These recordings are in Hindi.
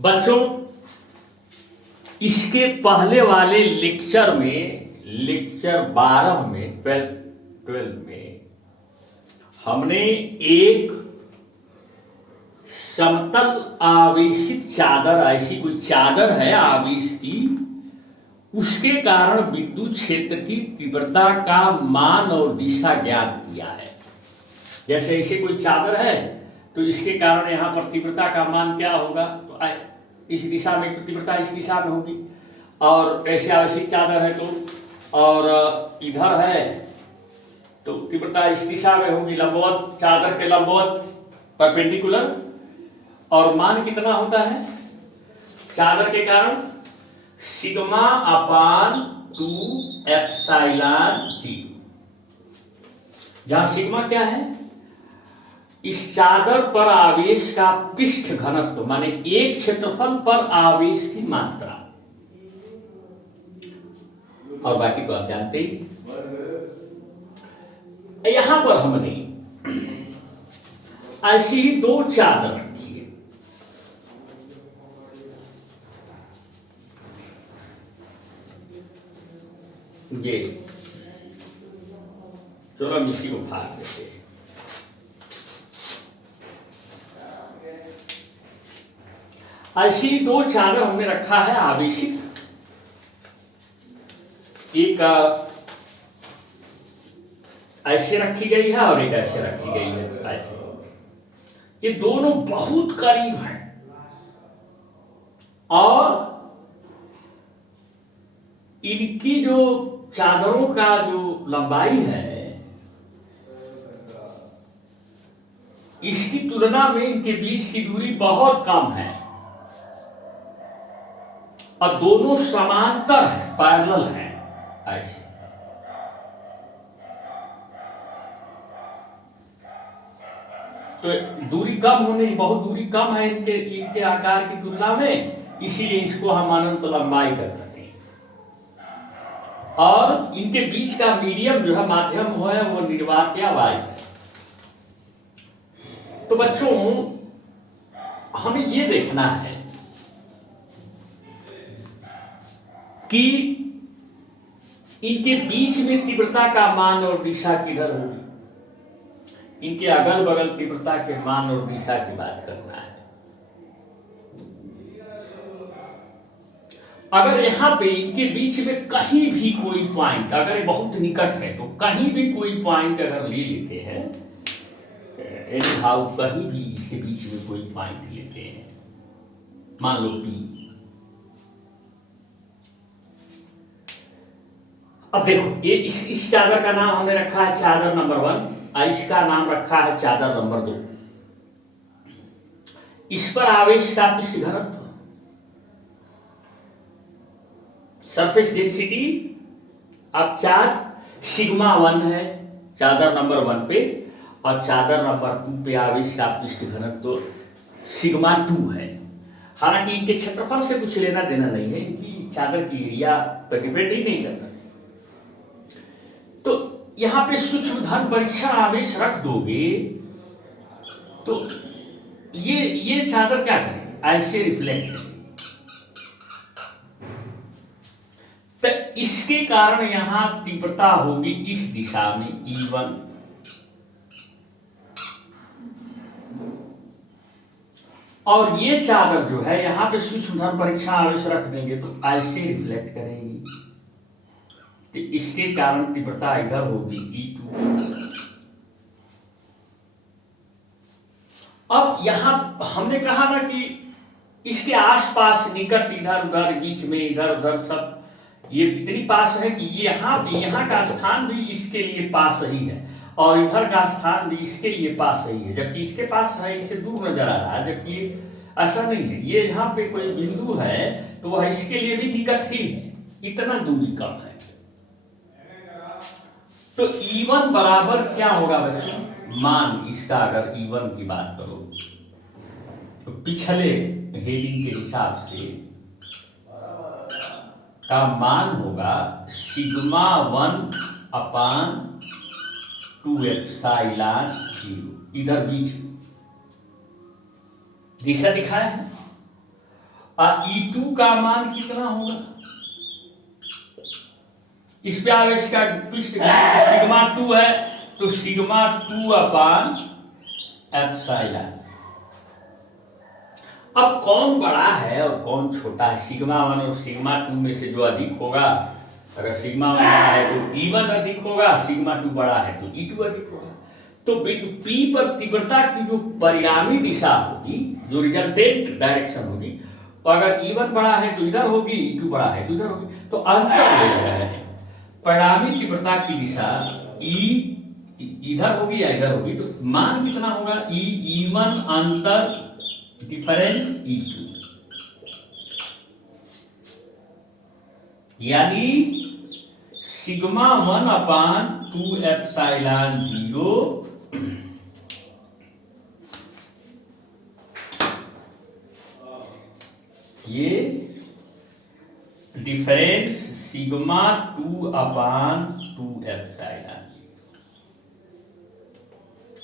बच्चों, इसके पहले वाले लेक्चर में, लेक्चर 12 में, 12 में हमने एक समतल आवेशित चादर, ऐसी कोई चादर है आवेश की, उसके कारण विद्युत क्षेत्र की तीव्रता का मान और दिशा ज्ञात किया है। जैसे ऐसे कोई चादर है तो इसके कारण यहाँ पर तीव्रता का मान क्या होगा, तो इस दिशा में तो तीव्रता इस दिशा में होगी, और ऐसे आवेशित चादर है तो, और इधर है तो तीव्रता इस दिशा में होगी, लंबवत, चादर के लंबवत परपेंडिकुलर, और मान कितना होता है चादर के कारण, सिग्मा अपान 2 एप्सिलॉन जीरो, जहां सिग्मा क्या है, इस चादर पर आवेश का पृष्ठ घनत्व, माने एक क्षेत्रफल पर आवेश की मात्रा, और बाकी तो आप जानते ही। यहां पर हमने ऐसी ही दो चादर रखी है, ये चलो हम इसी को फाड़ देते हैं। ऐसी दो चादर हमने रखा है आवेशित, एक ऐसे रखी गई है और एक ऐसे रखी गई है, ऐसे। ये दोनों बहुत करीब हैं और इनकी जो चादरों का जो लंबाई है, इसकी तुलना में इनके बीच की दूरी बहुत कम है, और दोनों समांतर है, पैरेलल है, ऐसे। तो दूरी कम होने, बहुत दूरी कम है इनके आकार की तुलना में, इसीलिए इसको हम अनंत लंबाई का कहते हैं। और इनके बीच का मीडियम जो है, माध्यम है, वो निर्वात या वायु है। तो बच्चों, हमें ये देखना है कि इनके बीच में तीव्रता का मान और दिशा किधर होगी। इनके अगल बगल तीव्रता के मान और दिशा की बात करना है। अगर यहां पे इनके बीच में कहीं भी कोई पॉइंट, अगर ये बहुत निकट है तो कहीं भी कोई पॉइंट अगर ले लेते हैं, एनी हाउ कहीं भी इसके बीच में कोई पॉइंट लेते हैं, मान लो P। अब देखो, ये इस चादर का नाम हमने रखा है चादर नंबर 1, और इसका नाम रखा है चादर नंबर 2। इस पर आवेश का पृष्ठ घनत्व, सरफेस डेंसिटी अब चार्ज सिग्मा 1 है चादर नंबर 1 पे, और चादर नंबर 2 पे आवेश का पृष्ठ घनत्व सिग्मा 2 है। हालांकि इनके क्षेत्रफल से कुछ लेना देना नहीं है, इनकी चादर की एरिया पर डिपेंड ही नहीं करता। तो यहां पे सूक्ष्म धन परीक्षण आवेश रख दोगे तो ये चादर क्या करेगी, ऐसे रिफ्लेक्ट। तो इसके कारण यहां तीव्रता होगी इस दिशा में E1, और ये चादर जो है यहां पे सूक्ष्म धन परीक्षण आवेश रख देंगे तो ऐसे रिफ्लेक्ट करेगी, तो इसके कारण तीव्रता इधर होगी E2। अब यहां हमने कहा ना कि इसके आसपास, निकट, इधर उधर, बीच में, इधर उधर, सब ये इतनी पास है कि यहाँ का स्थान भी इसके लिए पास ही है, और इधर का स्थान भी इसके लिए पास ही है, जबकि इसके पास है, इससे दूर नजर आ रहा है, जबकि ऐसा नहीं है। ये यहाँ पे कोई बिंदु है तो वह इसके लिए भी निकट ही है, इतना दूरी कम है। तो E1 बराबर क्या होगा बच्चों, मान इसका अगर E1 की बात करो तो पिछले हेडिंग के हिसाब से का मान होगा सिग्मा 1 अपान 2 एप्सिलॉन जीरो। इधर बीच दिशा दिखाया है, और E2 का मान कितना होगा? इस पे आवेश का पृष्ठ सिग्मा 2 है, तो सिग्मा 2 अपान एप्सिलॉन। अब कौन बड़ा है और कौन छोटा है? सिग्मा 1 और सिग्मा 2 में से जो अधिक होगा, अगर सिग्मा 1 बड़ा है तो E1 अधिक होगा, सिग्मा 2 बड़ा है तो E2 अधिक होगा। तो बिंदु P पर तीव्रता की जो परिणामी दिशा होगी, जो रिजल्टेंट डायरेक्शन होगी, तो अगर E1 बड़ा है तो इधर होगी, E2 बड़ा है तो इधर होगी, तो अंतर ले रहे हैं। परिणामी तीव्रता की दिशा इधर होगी या इधर होगी, तो मान कितना होगा? E1 अंतर डिफरेंस E2, यानी सिग्मा 1 अपान 2 एप्सिलॉन 0 ये डिफरेंस सिग्मा 2 अपान 2 एप्सिलॉन,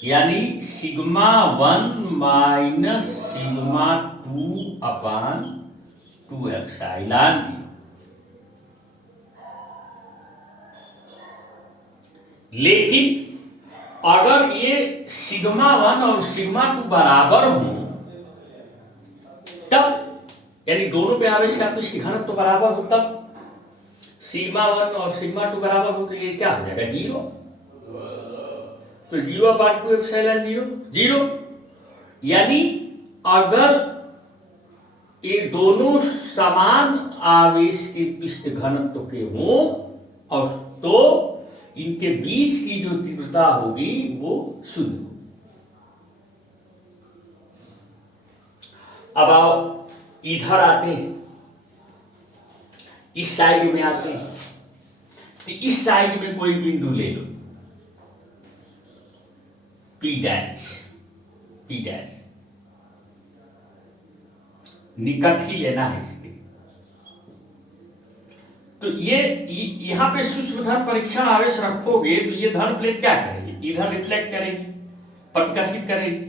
यानी sigma 1 minus sigma 2 upon 2 epsilon. लेकिन अगर ये सिग्मा 1 और सिग्मा 2 बराबर हो, तब यानी दोनों पे आवेश का पृष्ठ घनत्व तो बराबर हो, तब सिग्मा 1 और सिग्मा 2 बराबर हो, तो ये क्या हो जाएगा? 0। तो 0 अपान 2 एप्सिलॉन 0। यानी अगर ये दोनों समान आवेश के पृष्ठ घनत्व के हों, और तो इनके बीच की जो तीव्रता होगी वो 0 होगी। अब आओ इधर आते हैं, इस साइड में आते हैं, तो इस साइड में कोई बिंदु ले लो, P डैश निकट ही लेना है इसके। तो ये यहां पे सूक्ष्म धन परीक्षण आवेश रखोगे तो ये धन प्लेट क्या करेगी? इधर रिफ्लेक्ट करेगी, प्रतिकर्षित करेगी,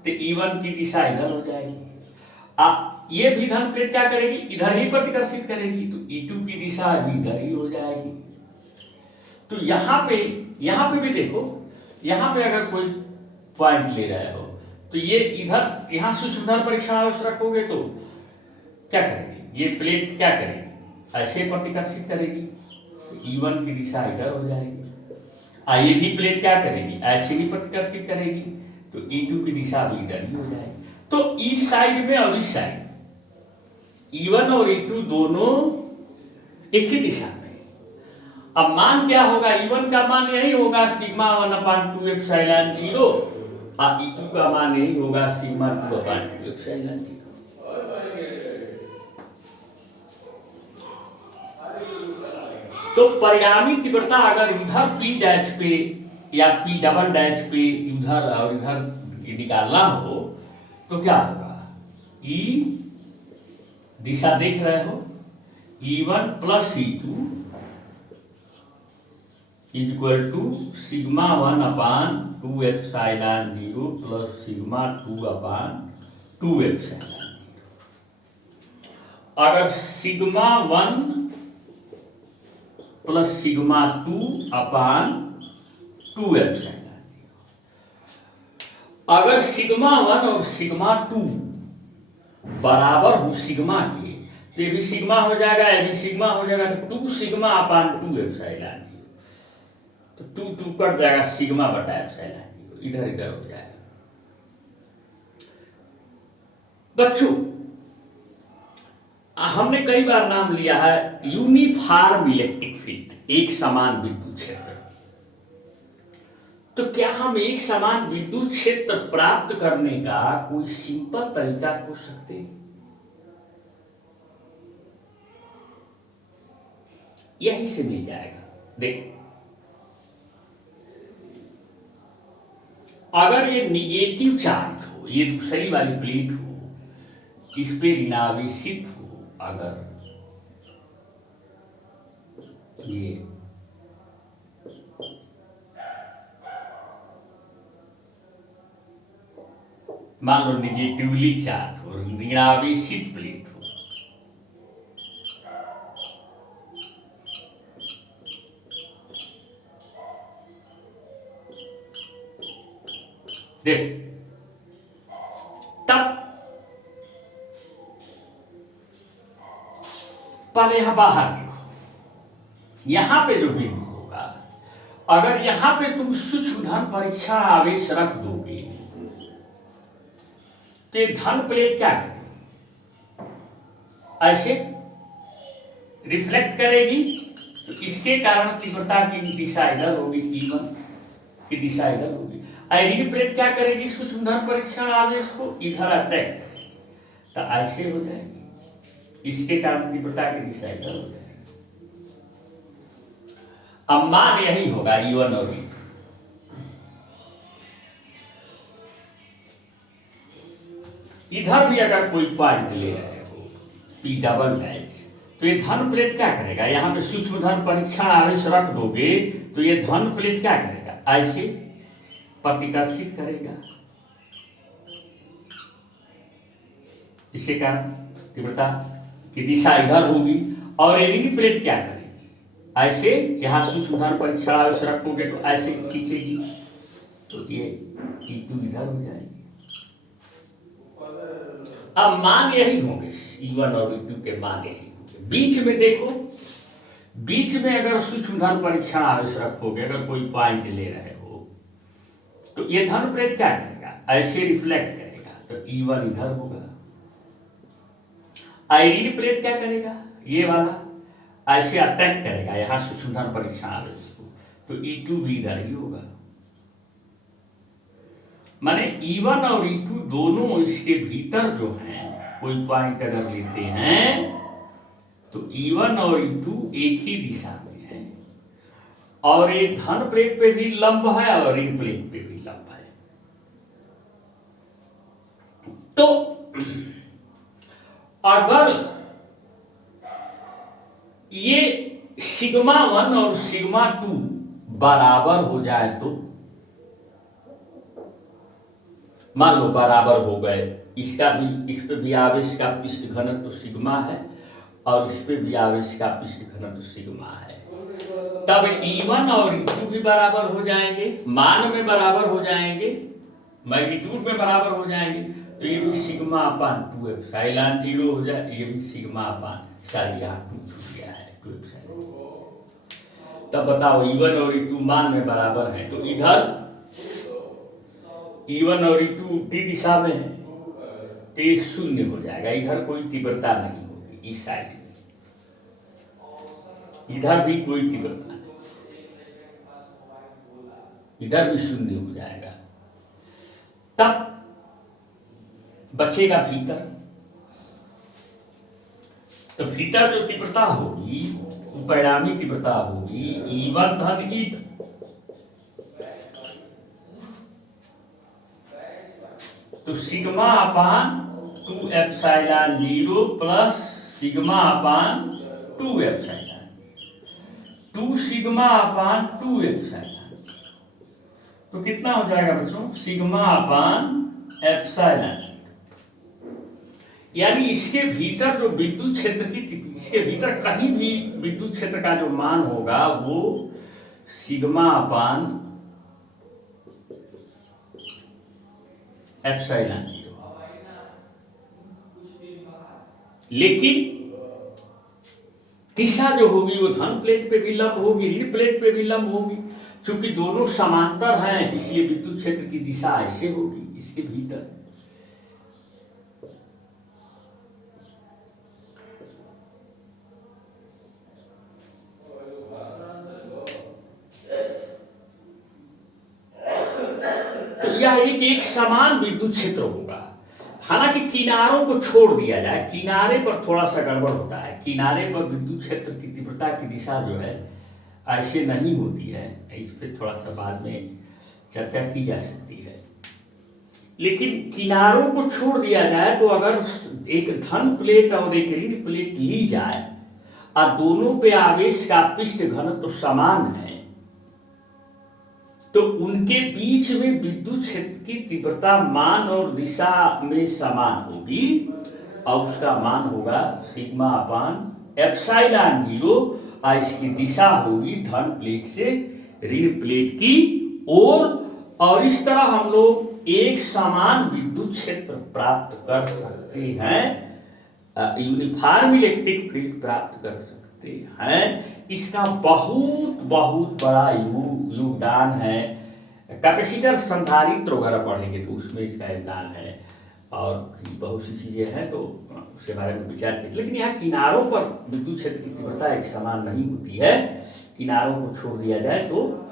तो E1 की दिशा इधर हो जाएगी। ये भी धन प्लेट क्या करेगी? इधर ही प्रतिकर्षित करेगी, तो E2 की दिशा भी इधर ही हो जाएगी। तो यहाँ पे भी देखो, यहाँ पे अगर कोई पॉइंट ले रहे हो तो ये इधर, यहाँ सूक्ष्म धन परीक्षण आवेश रखोगे तो क्या करेगी? ये प्लेट क्या करेगी? ऐसे प्रतिकर्षित करेगी, तो E1 की दिशा इधर हो जाएगी। ये भी प्लेट क्या करेगी? ऐसे भी प्रतिकर्षित करेगी, तो E2 की दिशा भी इधर ही हो जाएगी। तो इस साइड में और इस साइड E1 और E2 दोनों एक ही दिशा में। अब मान क्या होगा? E1 का मान यही होगा सिग्मा 1 अपान 2 एप्सिलॉन 0, और E2 का मान यही होगा सिग्मा 2 अपान 2 एप्सिलॉन 0। तो परिणामी तीव्रता अगर इधर P डैश पे या P डबल डैश पे इधर और इधर निकालना हो तो क्या होगा? E दिशा देख रहे हो, E1 plus E2 is equal to sigma 1 upon 2 epsilon 0 plus sigma 2 upon 2 epsilon 0। अगर sigma 1 plus sigma 2 upon 2 epsilon, अगर सिग्मा 1 और सिग्मा 2 बराबर हो सिग्मा के, तो ये भी सिग्मा हो जाएगा, ये भी सिग्मा हो जाएगा, तो 2 सिग्मा अपान 2 एप्सिलॉन 0, तो 2 कट जाएगा, सिग्मा बटा एप्सिलॉन 0 इधर इधर हो जाएगा। बच्चों हमने कई बार नाम लिया है यूनिफॉर्म इलेक्ट्रिक फील्ड, एक समान विद्युत क्षेत्र। तो क्या हम एक समान विद्युत क्षेत्र प्राप्त करने का कोई सिंपल तरीका हो सकते हैं? यहीं से मिल जाएगा। देखो, अगर ये निगेटिव चार्ज हो, ये दूसरी वाली प्लेट हो, इस पे ऋणावेशित हो, अगर ये मान लो निगेटिवली चार्ज और ऋणावेशित प्लेट हो, देख, तब पहले यहां बाहर देखो, यहां पे जो बिंदु होगा, अगर यहां पे तुम सूक्ष्म धन परीक्षा आवेश रख दोगे तो ये धन प्लेट क्या करेगी, ऐसे रिफ्लेक्ट करेगी, तो इसके कारण तीव्रता की दिशा इधर होगी, E1 की दिशा इधर होगी। ऋण प्लेट क्या करेगी, सूक्ष्म धन परीक्षण आवेश को इधर अट्रैक्ट करेगी, तो ऐसे हो जाएगी, इसके कारण तीव्रता की दिशा इधर हो जाएगी। अब मान यही होगा E1 और E2। इधर भी अगर कोई पॉइंट ले रहे हो P डबल डैश, तो ये धन प्लेट क्या करेगा, यहां पे सूक्ष्म धन परीक्षण आवेश रख दोगे तो ये धन प्लेट क्या करेगा, ऐसे प्रतिकर्षित करेगा, इसके कारण तीव्रता की दिशा इधर होगी। और ऋण प्लेट क्या करेगी, ऐसे यहां सूक्ष्म धन परीक्षण आवेश रखोगे तो ऐसे खींचेगी, तो ये E2 इधर हो जाएगी। अब मान यही होंगे, E1 और E2 के मान यही होंगे। बीच में देखो, बीच में अगर सूक्ष्म धन परीक्षण आवेश रखोगे, अगर कोई पॉइंट ले रहे हो, तो ये धन प्लेट क्या करेगा, ऐसे रिफ्लेक्ट करेगा, तो E1 इधर होगा। ऋण प्लेट क्या करेगा, ये वाला ऐसे अटैक करेगा यहां सूक्ष्म धन परीक्षण आवेश को, तो E2 भी इधर ही होगा। माने E1 और E2 दोनों इसके भीतर जो हैं, कोई पॉइंट अगर लेते हैं तो E1 और E2 एक ही दिशा में है, और ये धन प्लेट पे भी लंब है और ऋण प्लेट पे भी लंब है। तो अगर ये सिग्मा 1 और सिग्मा 2 बराबर हो जाए, तो मान लो बराबर हो गए, इसका भी, इस पे भी आवेश का पृष्ठ घनत्व तो सिग्मा है और इस पे भी आवेश का पृष्ठ घनत्व तो सिग्मा है, तब E1 और E2 भी बराबर हो जाएंगे, मान में बराबर हो जाएंगे, मैग्नीट्यूड में बराबर हो जाएंगे, तो ये भी सिग्मा अपान 2 एप्सिलॉन 0 हो जाए, ये भी सिग्मा अपान, सारी यहाँ 2 छूट गया है, 2 एप्सिलॉन। तब बताओ E1 और E2 मान में बराबर है, तो इधर E1 और E2 उल्टी दिशा में है, तो ये शून्य हो जाएगा, इधर कोई तीव्रता नहीं होगी, इस साइड में, इधर भी कोई तीव्रता नहीं, इधर भी शून्य हो जाएगा। तब बचेगा भीतर, तो भीतर जो तीव्रता होगी वो परिणामी तीव्रता होगी E1 धन E2, तो सिग्मा अपान 2 एप्सिलॉन 0 प्लस सिग्मा अपान 2 एप्सिलॉन, 2 सिग्मा अपान 2 एप्सिलॉन, तो कितना हो जाएगा बच्चों, सिग्मा अपान एप्सिलॉन। यानी इसके भीतर जो विद्युत क्षेत्र की, इसके भीतर कहीं भी विद्युत क्षेत्र का जो मान होगा वो सिग्मा अपान एप्सिलॉन 0, लेकिन दिशा जो होगी वो धन प्लेट पे भी लंब होगी, ऋण प्लेट पे भी लंब होगी, चूंकि दोनों समांतर हैं इसलिए विद्युत क्षेत्र की दिशा ऐसे होगी इसके भीतर। तो यह एक समान विद्युत क्षेत्र होगा, हालांकि किनारों को छोड़ दिया जाए, किनारे पर थोड़ा सा गड़बड़ होता है, किनारे पर विद्युत क्षेत्र की तीव्रता की दिशा जो है ऐसे नहीं होती है, इस पर थोड़ा सा बाद में चर्चा की जा सकती है। लेकिन किनारों को छोड़ दिया जाए तो अगर एक धन प्लेट और एक ऋण प्लेट ली जाए और दोनों पे आवेश का पृष्ठ घनत्व तो समान है, तो उनके बीच में विद्युत क्षेत्र की तीव्रता मान और दिशा में समान होगी और उसका मान होगा सिग्मा अपान एप्सिलॉन 0 और इसकी दिशा होगी धन प्लेट से ऋण प्लेट की ओर और इस तरह हम लोग एक समान विद्युत क्षेत्र प्राप्त कर सकते हैं, यूनिफॉर्म इलेक्ट्रिक फील्ड प्राप्त कर सकते हैं। इसका बहुत बहुत बड़ा योगदान है। कैपेसिटर संधारित्र वगैरह पढ़ेंगे तो उसमें इसका योगदान है, और बहुत सी चीज़ें हैं तो उसके बारे में विचार करें। लेकिन यहाँ किनारों पर विद्युत क्षेत्र की तीव्रता एक समान नहीं होती है। किनारों को छोड़ दिया जाए तो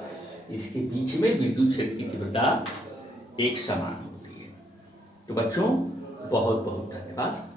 इसके बीच में विद्युत क्षेत्र की तीव्रता एक समान होती है। तो बच्चों बहुत बहुत धन्यवाद।